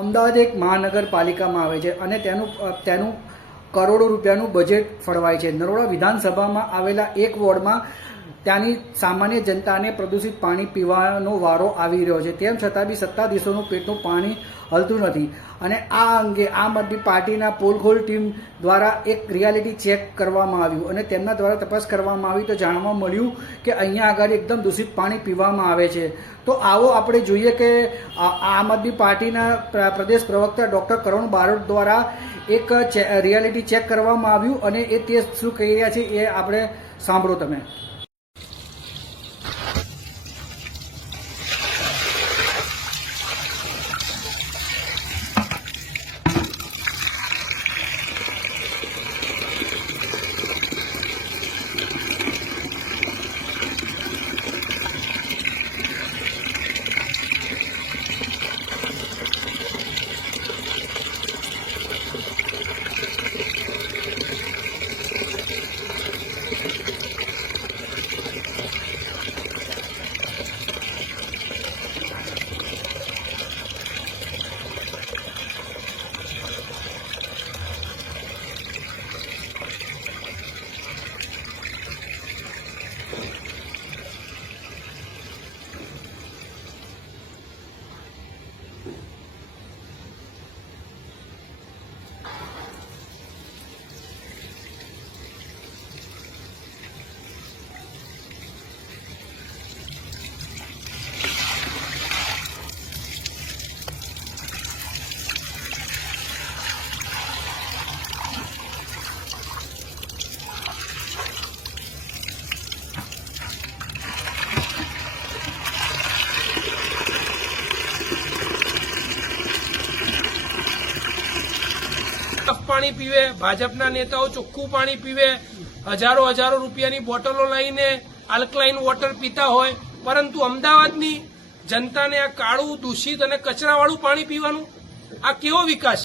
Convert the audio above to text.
અમદાવાદ એક મહાનગરપાલિકામાં આવે છે અને તેનું કરોડો રૂપિયાનું બજેટ ફળવાય છે. નરોડા વિધાનસભામાં આવેલા એક વોર્ડમાં ત્યાંની સામાન્ય જનતાને પ્રદૂષિત પાણી પીવાનો વારો આવી રહ્યો છે. તેમ છતાં બી સત્તાધીશોનું પેટનું પાણી હલતું નથી અને આ અંગે આમ આદમી પાર્ટીના પોલખોલ ટીમ દ્વારા એક રિયાલિટી ચેક કરવામાં આવ્યું અને તેમના દ્વારા તપાસ કરવામાં આવી તો જાણવા મળ્યું કે અહીંયા આગળ એકદમ દૂષિત પાણી પીવામાં આવે છે. તો આવો આપણે જોઈએ કે આમ આદમી પાર્ટીના પ્રદેશ પ્રવક્તા ડૉક્ટર કરણ બારોટ દ્વારા એક રિયાલિટી ચેક કરવામાં આવ્યું અને એ તે શું કહી રહ્યા છે એ આપણે સાંભળો તમે. પાણી પીવે, ભાજપના નેતાઓ ચોખ્ખું પાણી પીવે, હજારો રૂપિયાની બોટલો લઈને આલ્કલાઇન વોટર પીતા હોય, પરંતુ અમદાવાદની જનતાને આ કાળું, દૂષિત અને કચરાવાળું પાણી પીવાનું, આ કેવો વિકાસ?